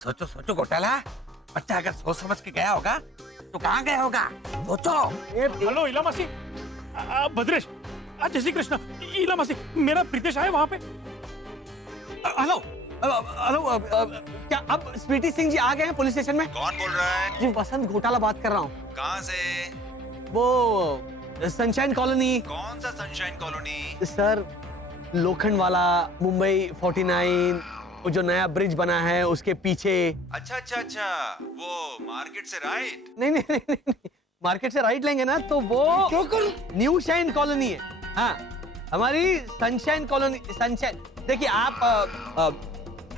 सोचो सोचो घोटाला, बच्चा अगर सोच समझ के गया होगा तो कहाँ गया होगा, सोचो। हेलो इला मासी, भद्रेश, जय श्री कृष्ण। इला मासी, मेरा प्रीतेश आए वहां पे। हेलो हेलो, क्या अब स्वीटी सिंह जी आ गए हैं पुलिस स्टेशन में? कौन बोल रहा है? जी वसंत घोटाला बात कर रहा हूँ। कहाँ से? वो सनशाइन कॉलोनी। कौन सा सनशाइन कॉलोनी? सर लोखंड वाला, मुंबई 49, वो जो नया ब्रिज बना है उसके पीछे। अच्छा अच्छा अच्छा, वो मार्केट से राइट। नहीं नहीं नहीं, नहीं। मार्केट से राइट लेंगे ना तो वो न्यू शाइन कॉलोनी है। हाँ, हमारी सनशाइन कॉलोनी। सनशाइन देखिए आप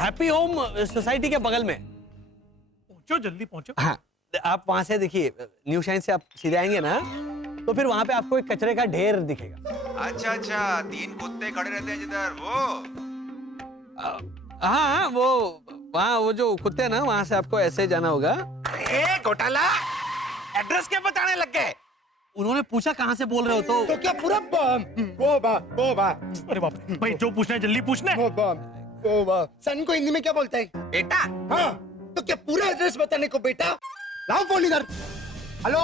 हैप्पी होम सोसाइटी के बगल में। पहुंचो, जल्दी पहुंचो। हाँ, आप वहां से देखिए, न्यू शाइन से आप सीधे आएंगे ना तो फिर वहां पे आपको एक कचरे का ढेर दिखेगा। अच्छा अच्छा, 3 कुत्ते खड़े रहते हैं जिधर, वो? हाँ, वो वहाँ वो जो कुत्ते हैं ना, वहां से आपको ऐसे जाना होगा। अरे घोटाला, एड्रेस क्या बताने लग गए? उन्होंने पूछा कहाँ से बोल रहे हो तो क्या पूरा बोबा अरे बाप रे, भाई जो पूछना है जल्दी पूछना है। बोबा सन को हिंदी में क्या बोलता है? बेटा। हाँ, तो क्या पूरा एड्रेस बताने को बेटा? लाओ फोन इधर। हेलो,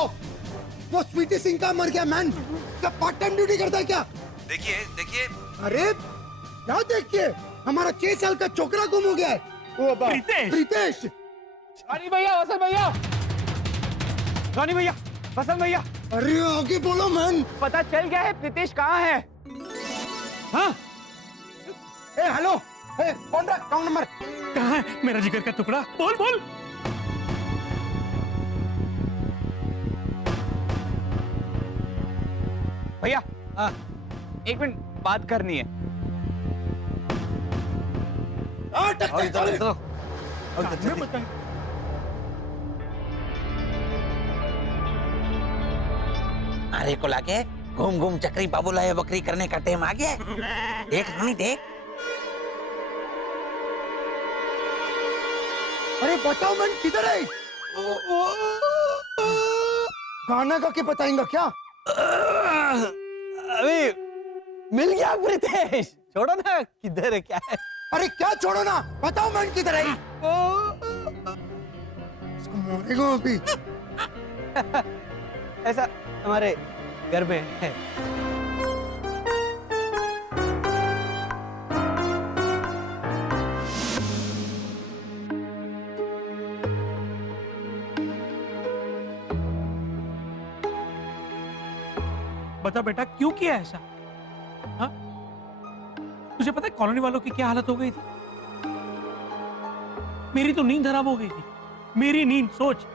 वो स्वीटी सिंह का मर गया मैन, क्या पार्ट टाइम ड्यूटी करता है क्या? देखिए देखिए। अरे क्या देखिए, हमारा 6 साल का छोकरा गुम हो गया है। ओ बा, प्रीतेश। प्रीतेश। रानी भैया, वसंत भैया, रानी भैया, वसंत भैया, अरे आगे बोलो मैन। पता चल गया है प्रीतेश कहाँ है? हाँ, ए हेलो, ए कौन रहा? Wrong number. कहाँ है मेरा जिगर का टुकड़ा? बोल बोल। भैया, एक मिनट बात करनी है। अरे को लाके घूम घूम चक्री बाबू लाए बकरी करने का टाइम आ गया। देख रानी देख। अरे बताओ मैन किधर है? गाना गा के बताएंगा क्या? अभी मिल गया प्रीतेश, छोड़ो ना, किधर है क्या है? अरे क्या छोड़ो ना, बताओ मैन किधर है? इसको मारेगा अभी। ऐसा हमारे घर में है। बता बेटा, क्यों किया ऐसा? हाँ, तुझे पता है कॉलोनी वालों की क्या हालत हो गई थी? मेरी तो नींद हराम हो गई थी, मेरी नींद। सोच,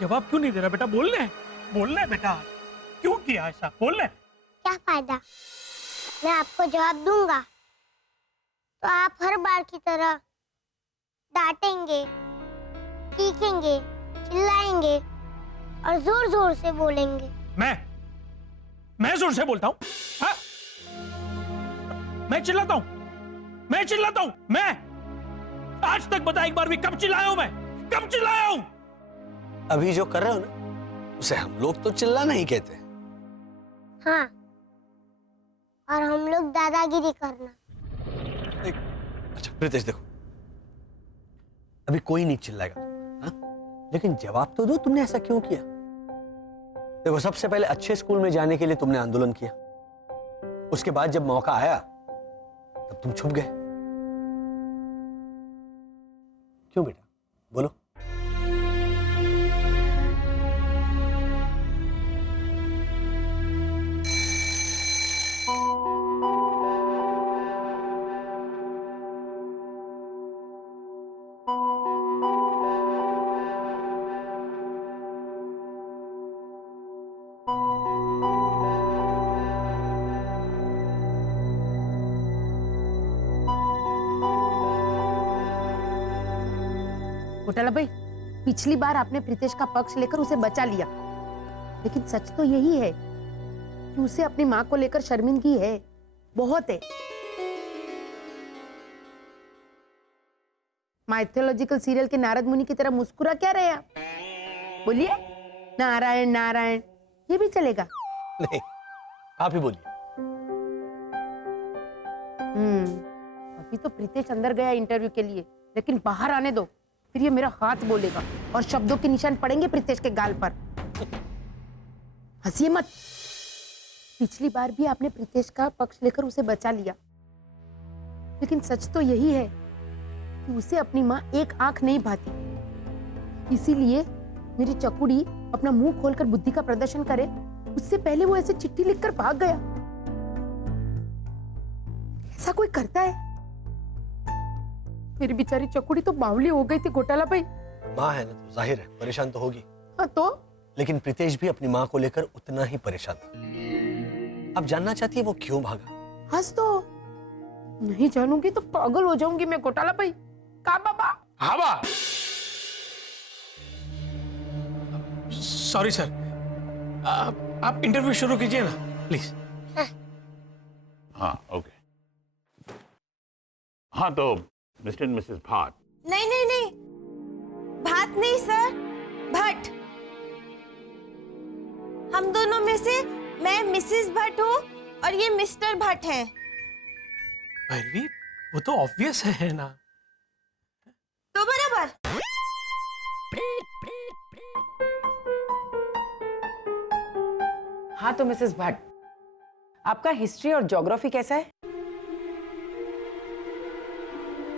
जवाब क्यों नहीं दे रहा बेटा? बोलना है बेटा, क्यों किया ऐसा? बोलना है। क्या फायदा, मैं आपको जवाब दूंगा तो आप हर बार की तरह डांटेंगे, चीखेंगे, चिल्लाएंगे और जोर जोर से बोलेंगे। मैं जोर से बोलता हूँ? हाँ? मैं चिल्लाता हूँ? मैं आज तक बता एक बार भी कब चिल्लाया हूं? मैं कब चिल्लाया हूं? अभी जो कर रहे हो ना, उसे हम लोग तो चिल्लाना ही कहते हैं। हाँ, और हम लोग दादागिरी करना। अच्छा प्रीतेश देखो, अभी कोई नहीं चिल्लाएगा, हाँ? लेकिन जवाब तो दो, तुमने ऐसा क्यों किया? देखो, सबसे पहले अच्छे स्कूल में जाने के लिए तुमने आंदोलन किया, उसके बाद जब मौका आया तब तुम छुप गए। क्यों बेटा, बोलो। घोटाला भाई, पिछली बार आपने प्रीतेश का पक्ष लेकर उसे बचा लिया, लेकिन सच तो यही है कि उसे अपनी माँ को लेकर शर्मिंदगी है, बहुत है। माइथोलॉजिकल सीरियल के नारद मुनि की तरह मुस्कुरा क्या रहे आप? बोलिए, नारायण नारायण, ये भी चलेगा? नहीं, आप ही बोलिए। अभी तो प्रीतेश अंदर गया इंटरव्यू के लिए, लेकिन बाहर आने दो, फिर ये मेरा हाथ बोलेगा और शब्दों के निशान पड़ेंगे प्रीतेश के गाल पर। हंसिए मत। पिछली बार भी आपने प्रीतेश का पक्ष लेकर उसे बचा लिया, लेकिन सच तो यही है कि उसे अपनी माँ एक आंख नहीं भाती। इसीलिए मेरी चकुड़ी अपना मुंह खोलकर बुद्धि का प्रदर्शन करे, उससे पहले वो ऐसे चिट्ठी लिखकर भाग गया। ऐसा कोई करता है? मेरी बेचारी चकुड़ी तो बावली हो गई थी घोटाला भाई। माँ है ना, तो जाहिर है परेशान तो होगी। हाँ तो लेकिन प्रीतेश भी अपनी माँ को लेकर उतना ही परेशान था। अब जानना चाहती है वो क्यों भागा? हंस तो नहीं जानूंगी तो पागल हो जाऊंगी मैं घोटाला भाई। का बाबा? हवा। सॉरी सर, आप इंटरव्यू शुरू कीजिए ना प्लीज। हाँ ओके। हाँ तो मिस्टर एंड मिसेस भाट। नहीं नहीं नहीं, भात नहीं सर, भट्ट। हम दोनों में से मैं मिसेस भट्ट हूँ और ये मिस्टर भट्ट हैं। भैरवी, वो तो ऑब्वियस है ना। तो बराबर। हाँ तो मिसेस भट्ट, आपका हिस्ट्री और ज्योग्राफी कैसा है?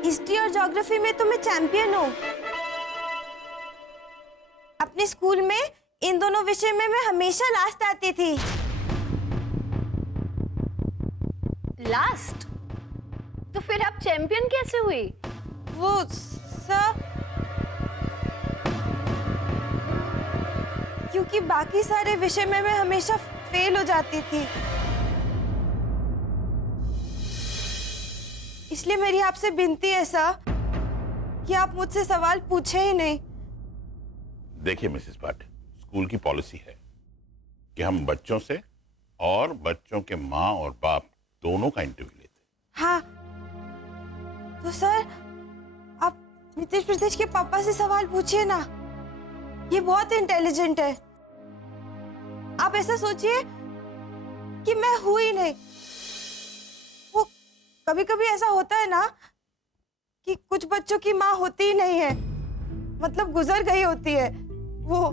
हिस्ट्री और ज्योग्राफी में तो मैं चैंपियन हूँ। अपने स्कूल में इन दोनों विषय में मैं हमेशा लास्ट आती थी। लास्ट? तो फिर आप चैंपियन कैसे हुई? वो सर, क्योंकि बाकी सारे विषय में मैं हमेशा फेल हो जाती थी, इसलिए मेरी आपसे विनती है सर कि आप मुझसे सवाल पूछे ही नहीं। देखिए मिसेस भट्ट, स्कूल की पॉलिसी है कि हम बच्चों से और बच्चों के माँ और बाप दोनों का इंटरव्यू लेते हैं। हाँ तो सर, आप नितेश प्रदेश के पापा से सवाल पूछिए ना, ये बहुत इंटेलिजेंट है। आप ऐसा सोचिए कि मैं हुई नहीं। वो कभी कभी ऐसा होता है ना कि कुछ बच्चों की माँ होती ही नहीं है, मतलब गुजर गई होती है वो।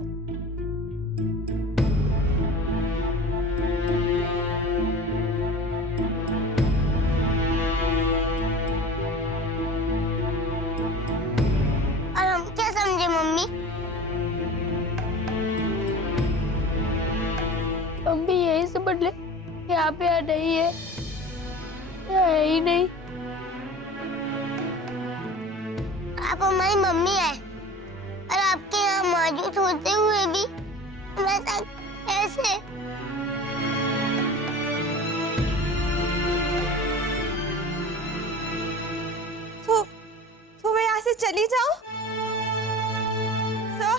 और हम क्या समझे मम्मी? हम भी यही समझ ले कि आप यहाँ नहीं है, यहाँ है ही नहीं। आप हमारी मम्मी है और आपके यहाँ मौजूद होते हुए भी हमारे साथ कैसे? तो मैं यहाँ से चली जाऊं? सर,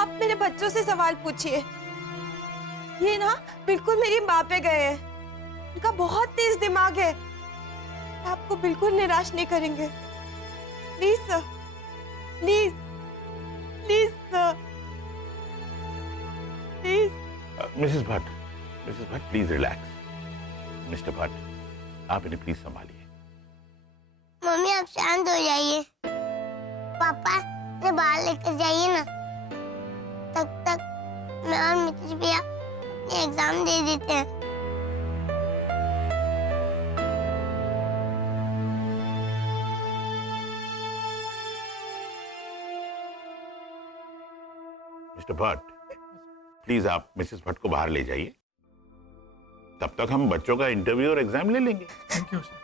आप मेरे बच्चों से सवाल पूछिए। ये ना बिल्कुल मेरी माँ पे गए हैं। उनका बहुत तेज दिमाग है, आपको बिल्कुल निराश नहीं करेंगे। Please sir, please please sir, please. Mrs Bhatt please relax. Mister Bhatt, आप इन्हें प्लीज संभालिए। मम्मी आप शांत हो जाइए। पापा ने बाहर लेकर जाइए ना, तब तक मैं और मितेश भैया अपने एग्जाम दे देते हैं। मिस्टर भट्ट, प्लीज आप मिसेस भट्ट को बाहर ले जाइए, तब तक हम बच्चों का इंटरव्यू और एग्जाम ले लेंगे। Thank you sir,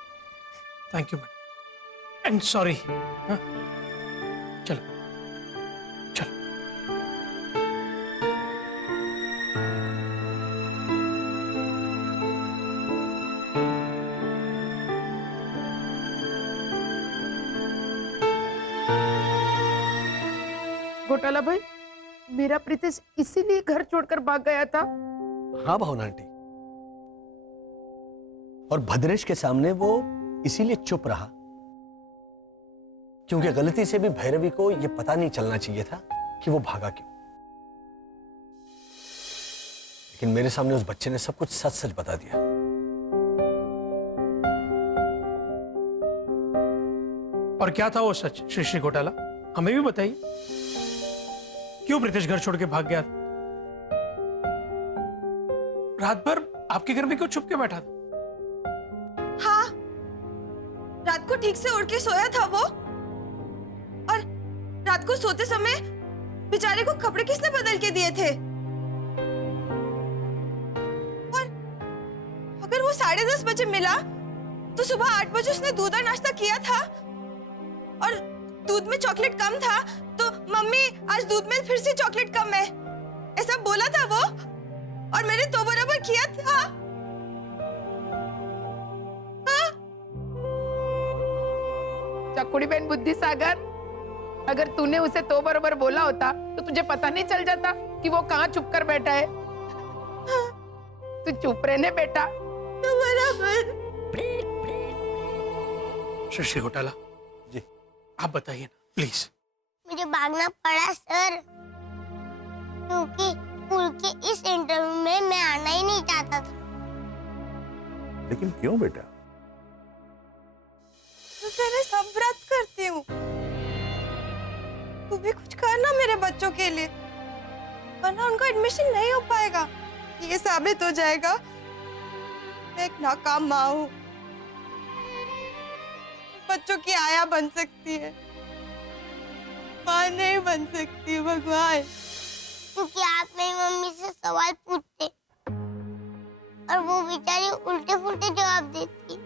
thank you madam, and sorry. चलो चलो। घोटाला भाई, मेरा प्रीतेश इसीलिए घर छोड़कर भाग गया था। हाँ भावना आंटी, और भद्रेश के सामने वो इसीलिए चुप रहा क्योंकि गलती से भी भैरवी को यह पता नहीं चलना चाहिए था कि वो भागा क्यों। लेकिन मेरे सामने उस बच्चे ने सब कुछ सच सच बता दिया। और क्या था वो सच श्री श्री घोटाला, हमें भी बताइए। क्यों प्रीतेश घर छोड़ के भाग गया था? रात भर आपके घर में क्यों छुप के बैठा था? हाँ, रात को ठीक से उड़ के सोया था वो, और रात को सोते समय बेचारे को कपड़े किसने बदल के दिए थे? और अगर वो 10:30 बजे मिला तो सुबह 8 बजे उसने दूध और नाश्ता किया था, और दूध में चॉकलेट कम था तो मम्मी आज दूध में फिर से चॉकलेट कम है, ऐसा बोला था वो, और मैंने तो बराबर किया था। हाँ? चकुड़ी बहन बुद्धि सागर, अगर तूने उसे तो बराबर बोला होता तो तुझे पता नहीं चल जाता कि वो कहाँ छुप कर बैठा है। तू चुप रहने बेटा। तो बराबर। श्री श्री घोटाला जी, आप बताइए ना प्लीज। मुझे भागना पड़ा सर, क्योंकि स्कूल के इस इंटरव्यू में मैं आना ही नहीं चाहता था। लेकिन क्यों बेटा? तो मैं सब व्रत करती हूँ, तू भी कुछ करना मेरे बच्चों के लिए, वरना उनका एडमिशन नहीं हो पाएगा। ये साबित हो जाएगा मैं एक नाकाम माँ हूँ। बच्चों की आया बन सकती है, माँ नहीं बन सकती भगवान। क्योंकि आप मेरी मम्मी से सवाल पूछते और वो बेचारी उल्टे फुल्टे जवाब देती।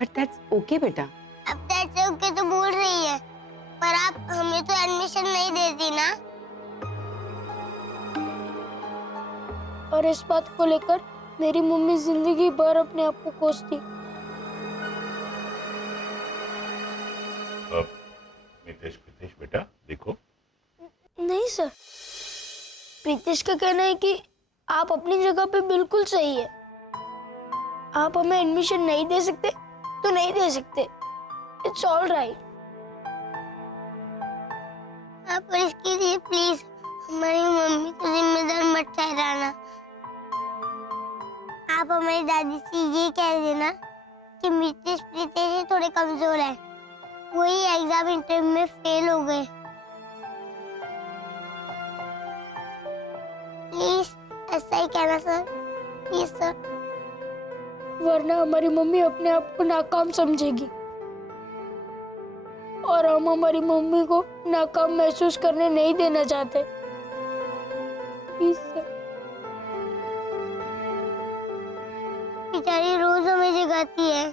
बट दैट्स ओके बेटा। अब दैट्स ओके तो बोल रही है, पर आप हमें तो एडमिशन नहीं देती ना। और इस बात को लेकर मेरी मम्मी जिंदगी भर अपने आप को कोसती। प्रीतेश बेटा देखो। नहीं सर, प्रीतेश का कहना है कि आप अपनी जगह पे बिल्कुल सही है। आप हमें एडमिशन नहीं दे सकते तो नहीं दे सकते, इट्स ऑल राइट। पर इसके लिए प्लीज हमारी मम्मी को जिम्मेदार मत ठहराना। आप हमारी दादी से ये कह देना कि प्रीतेश थोड़े कमजोर है, वही एग्जाम इंटरव्यू में फेल हो गए। प्लीज ऐसा ही कहना सर, प्लीज सर। वरना हमारी मम्मी अपने आप को नाकाम समझेगी और हम हमारी मम्मी को नाकाम महसूस करने नहीं देना चाहते। Please sir. बेचारी रोज हमें जगाती है,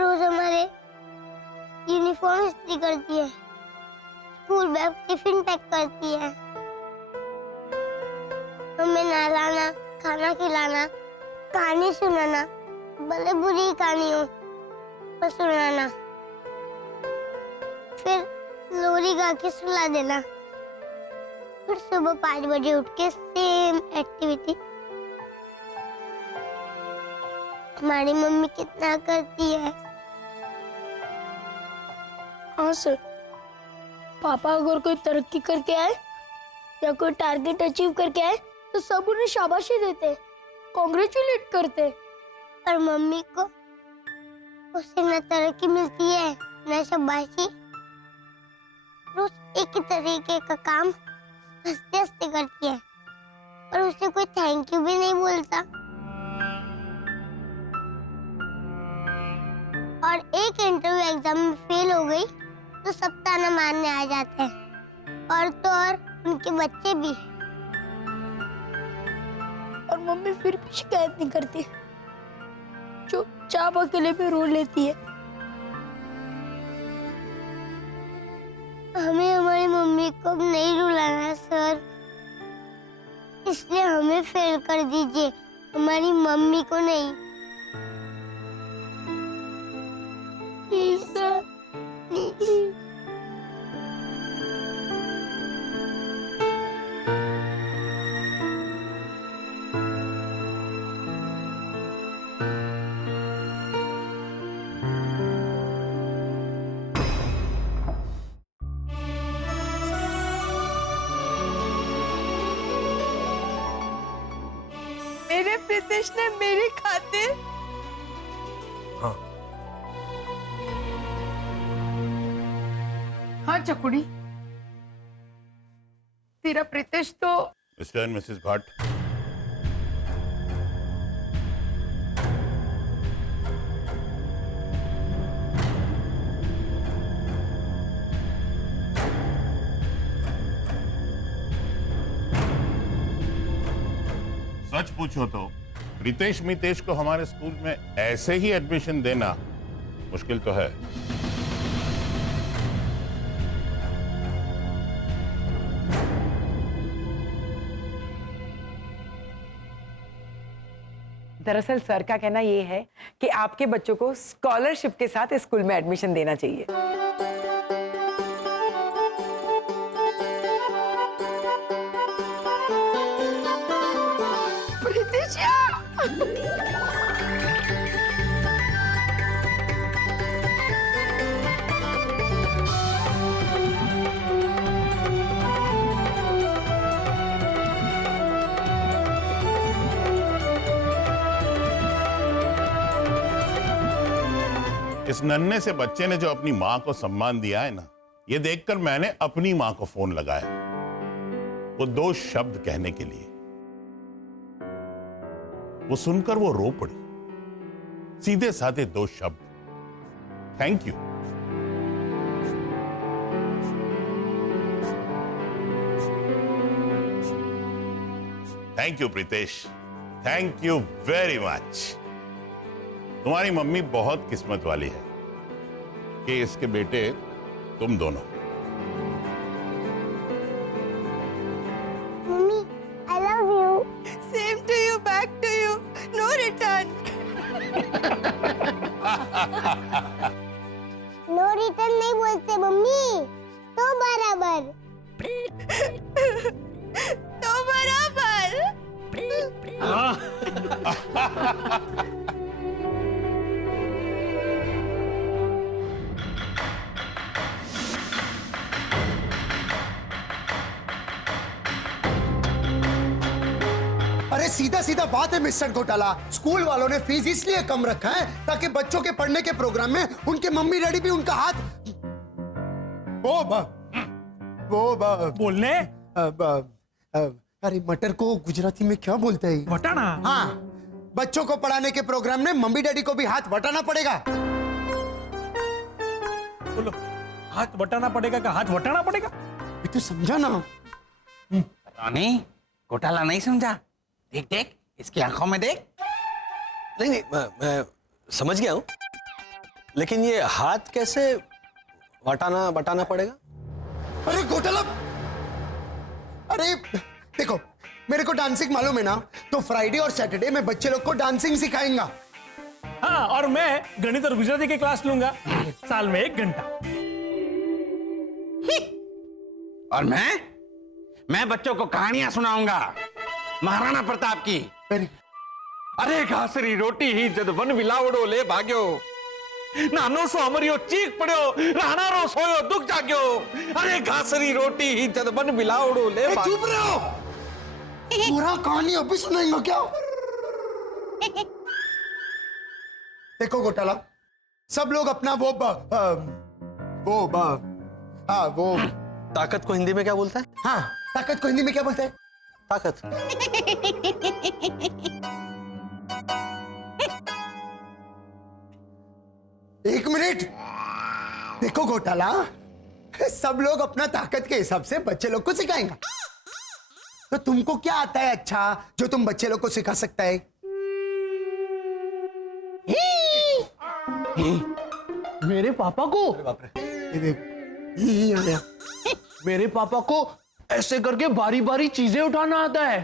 रोज हमारे यूनिफॉर्म इस्त्री करती है, स्कूल बैग टिफिन पैक करती है, हमें नहलाना, खाना खिलाना, कहानी सुनाना, भले बुरी कहानी हो पर सुनाना, फिर लोरी गा के सुला देना, फिर सुबह 5 बजे उठ के सेम एक्टिविटी। हमारी मम्मी कितना करती है। हाँ सर, पापा अगर कोई तरक्की करके आए या कोई टारगेट अचीव करके आए तो सब उन्हें शाबाशी देते, कॉन्ग्रेचुलेट करते। और मम्मी को उससे न तरक्की मिलती है न शाबाशी, रोज एक ही तरीके का काम हंसते हंसते करती है और उसे कोई थैंक यू भी नहीं बोलता। और एक इंटरव्यू एग्जाम में फेल हो गई तो सब ताना मारने आ जाते हैं, और तो और उनके बच्चे भी। और मम्मी फिर भी शिकायत नहीं करती, चुपचाप अकेले में रो लेती है। हमें हमारी मम्मी को अब नहीं रुलाना सर, इसलिए हमें फेल कर दीजिए, हमारी मम्मी को नहीं। Please sir, please. मेरे प्रीतेश ने मेरी खातिर हाँ, हाँ चकुड़ी, तेरा प्रीतेश तो मिस्टर एंड मिसेस भट्ट, सच पूछो तो प्रीतेश मितेश को हमारे स्कूल में ऐसे ही एडमिशन देना मुश्किल तो है। दरअसल सर का कहना ये है कि आपके बच्चों को स्कॉलरशिप के साथ स्कूल में एडमिशन देना चाहिए। इस नन्हे से बच्चे ने जो अपनी मां को सम्मान दिया है ना, ये देखकर मैंने अपनी मां को फोन लगाया, वो 2 शब्द कहने के लिए। वो सुनकर वो रो पड़ी, सीधे साधे 2 शब्द, thank you. Thank you Pritesh, thank you very much. तुम्हारी मम्मी बहुत किस्मत वाली है कि इसके बेटे तुम दोनों। Mummy, I love you. Same to you, back to you. No return. No return नहीं बोलते मम्मी, तो बराबर। तो बराबर। अरे सीधा सीधा बात है मिस्टर घोटाला, स्कूल वालों ने फीस इसलिए कम रखा है ताकि बच्चों के पढ़ने के प्रोग्राम में उनके मम्मी डैडी भी उनका हाथ बोलने। अरे मटर को गुजराती में क्या बोलते हैं? वटाना। हाँ, बच्चों को पढ़ाने के प्रोग्राम में मम्मी डैडी को भी हाथ बटाना पड़ेगा। बोलो, हाथ बटाना पड़ेगा का हाथ वटाना पड़ेगा? तू समझा ना? रानी, घोटाला नहीं समझा? देख देख, इसकी आंखों में देख। नहीं, मैं समझ गया हूं, लेकिन ये हाथ कैसे वटाना बटाना पड़ेगा? अरे घोटाला, अरे देखो, मेरे को डांसिंग मालूम है ना, तो फ्राइडे और सैटरडे में बच्चे लोग को डांसिंग सिखाएंगा। हाँ, और मैं गणित और गुजराती की क्लास लूंगा, साल में 1 घंटा। और मैं बच्चों को कहानियां सुनाऊंगा, महाराणा प्रताप की। अरे घासरी रोटी ही जद वन विलावड़ो ले भाग्यो, नानो सो अमरियो चीख पड़ो, राणारो सोयो दुख जाग्यो। अरे घासरी रोटी ही जद वन विलावड़ो ले भाग्यो। चुप रहो, पूरा कहानी अभी सुनाएंगे क्या? देखो घोटाला, सब लोग अपना वो ताकत को हिंदी में क्या बोलता है? हाँ, ताकत को हिंदी में क्या बोलते हैं? ताकत। एक मिनट, देखो घोटाला, सब लोग अपना ताकत के हिसाब से बच्चे लोग को सिखाएंगे। तो तुमको क्या आता है अच्छा जो तुम बच्चे लोग को सिखा सकता है? मेरे पापा को, मेरे पापा को ऐसे करके बारी बारी चीजें उठाना आता है।